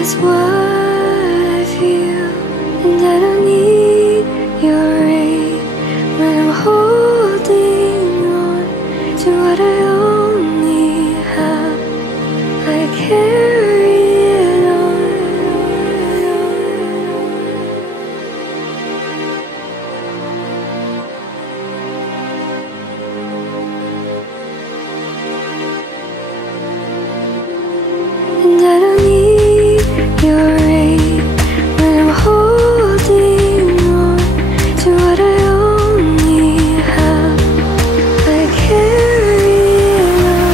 is what I feel, and I don't need your aid when I'm holding on to what I only have. I carry it on. And I don't need your aid when I'm holding on to what I only have. I carry it on.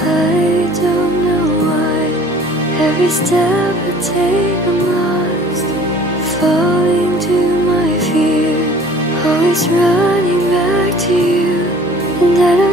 I don't know why every step I take I'm lost, falling to my fear, always running back to you. And I don't